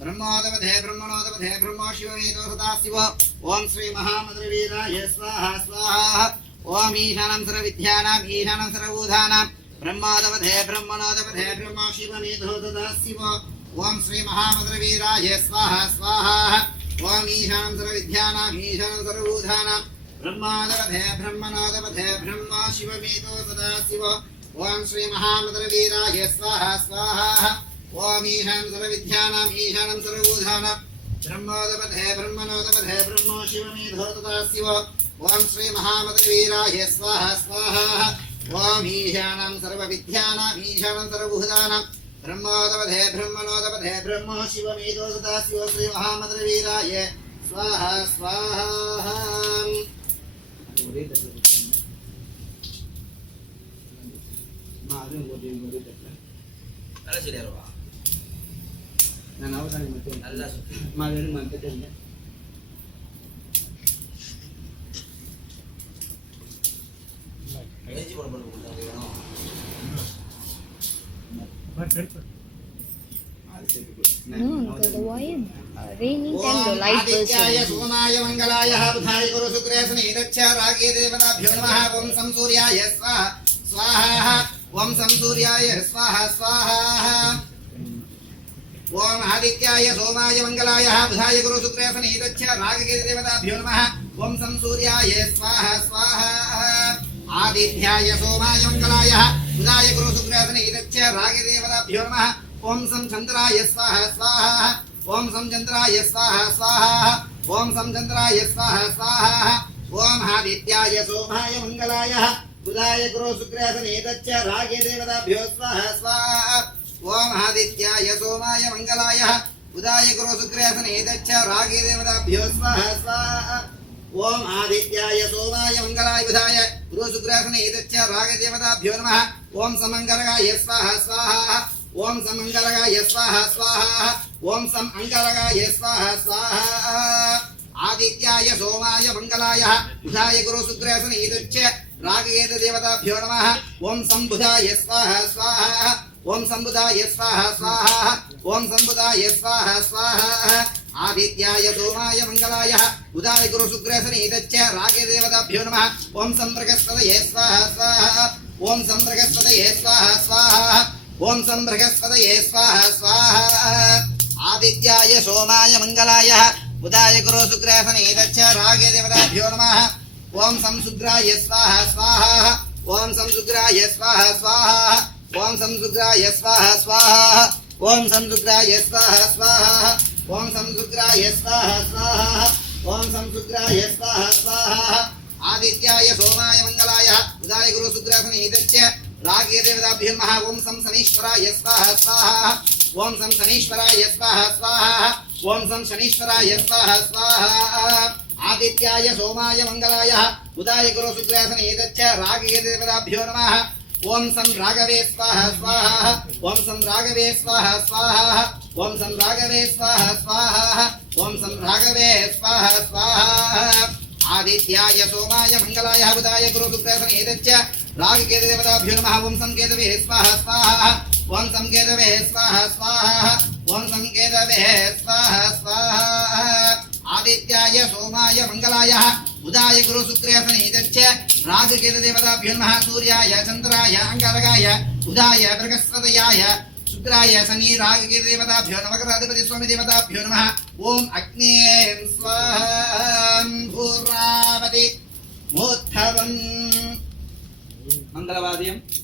ब्रह्मोदवधे ब्रह्मणोदवधे ब्रह्मो शिवमेतो सदा शिव ओम श्री महामद्रवीराय स्वाहा स्वाहा ओम ईशानं सर्वविद्यानां ईशानं सर्वभूतानां ब्रह्मोदवधे ब्रह्मणोदवधे ब्रह्मो शिवमेतो सदा शिव ओम श्री महामद्रवीराय स्वाहा स्वाहा ओम ईशानं सर्वविद्यानां ईशानं सर्वभूतानां ब्रह्मोदवधे ब्रह्मणोदवधे ब्रह्मो शिवमेतो सदा शिव ओम श्री महामद्रवीराय स्वाहा स्वाहा ओम ईशानं सर्वविद्यानां ईशानं सर्वभूतानां ब्रह्मोदवधे ब्रह्मणोदवधे ब्रह्मो शिवमेतो सदा शिव ओम श्री महामद्रवीराय स्वाहा स्वाहा ओम ईशानं सर्वविद्यानां ईशानं सर्वभूतानां ब्रह्मोदवधे ब्रह्मणोदवधे ब्रह्मो शिवमेतो सदा शिव श्री महामद्रवीराय स्वाहा स्वाहा ನಾನು ಅವಧಾನ ಮಾಡ್ತೇನೆ ಅಲ್ಲ ಮಾವೇನು ಮಾಡ್ತೇನೆ ಎಜಿ ಕೊಡಬೇಕು raining time the light goes सोमाय मंगलाय बुधाय गुरु शुक्रेशने दच्छ रागे देवताभ्यो नमः ओम सं सूर्याय स्वाहा स्वाहा ओम सं सूर्याय स्वाहा स्वाहा ओम आदित्याय सोमाय मंगलाय बुधाय गुरु शुक्रेशने दच्छ रागे देवताभ्यो नमः ओम सं सूर्याय स्वाहा स्वाहा आदित्याय सोमाय मंगलाय बुधाय गुरु शुक्रेशने दच्छ रागे देवताभ्यो नमः ओम सं चंद्राय स्वाहा स्वाहा ओम सं चंद्राय स्वाहा स्वाहा ओम सं चंद्राय स्वाहा स्वाहा ओम आदित्याय सोमाय मंगलाय बुधाय गुरु शुक्रेशने दच्छ रागे देवताभ्यो स्वाहा स्वाहा ओम आदित्याय सोमाय मंगलाय बुधाय गुरु शुक्रेशने दच्छ रागे देवताभ्यो स्वाहा स्वाहा ओम आदित्याय सोमाय मंगलाय बुधाय गुरु शुक्रेशने दच्छ रागे देवताभ्यो नमः ओम समंगलाय स्वाहा स्वाहा ओम समंगलाय स्वाहा स्वाहा ओम सम अंगलाय स्वाहा स्वाहा आदित्याय सोमाय मंगलाय बुधाय गुरु शुक्रेशने दच्छ रागे देवताभ्यो नमः ओम संबुधाय स्वाहा स्वाहा ओम संबुधाय स्वाहा स्वाहा ओम संबुधाय स्वाहा स्वाहा आदित्याय सोमाय मंगलाय बुधाय गुरु शुक्रेशने दच्छ रागे देवताभ्यो नमः ओम संबृहस्पतये स्वाहा स्वाहा ओम संबृहस्पतये स्वाहा स्वाहा ओम संबृहस्पतये स्वाहा स्वाहा आदित्याय सोमाय मंगलाय बुधाय गुरु शुक्रेशने दच्छ रागे देवताभ्यो नमः ओम संशुद्राय स्वाहा स्वाहा ओम संशुद्राय स्वाहा स्वाहा ओम संशुद्राय स्वाहा स्वाहा ओम संशुद्राय स्वाहा स्वाहा ओम संशुद्राय स्वाहा स्वाहा ओम संशुद्राय स्वाहा स्वाहा आदित्याय सोमाय मंगलाय बुधाय गुरु शुक्रेशने दच्छ रागे देवताभ्यो नमः ओम सं शनीश्वराय स्वाहा स्वाहा ओम सं शनीश्वराय स्वाहा स्वाहा ओम सं शनीश्वराय स्वाहा स्वाहा आदित्याय सोमाय मंगलाय बुधाय गुरु शुक्रेशने दच्छ रागे देवताभ्यो नमः ओम सं राघवे स्वाहा स्वाहा ओम सं राघवे स्वाहा स्वाहा ओम सं राघवे स्वाहा स्वाहा ओम सं राघवे स्वाहा स्वाहा आदित्याय सोमाय मंगलाय बुधाय गुरु शुक्रेशने दच्छ रागे देवताभ्यो नमः ओम सं केतवे स्वाहा स्वाहा ओम सं केतवे स्वाहा स्वाहा ओम सं केतवे स्वाहा स्वाहा आदित्याय सोमाय मंगलाय बुधाय गुरु शुक्रेशने दच्छ रागे देवताभ्यो नमः सूर्याय चंद्राय अंगारकाय बुधाय बृहस्पतयाय शुक्राय शनि रागे देवताभ्यो नमः ग्रहाधिपति स्वामी देवताभ्यो नमः ओम अग्ने स्वाहा भूरावति मोत्थवम् मंगलवाद्यम्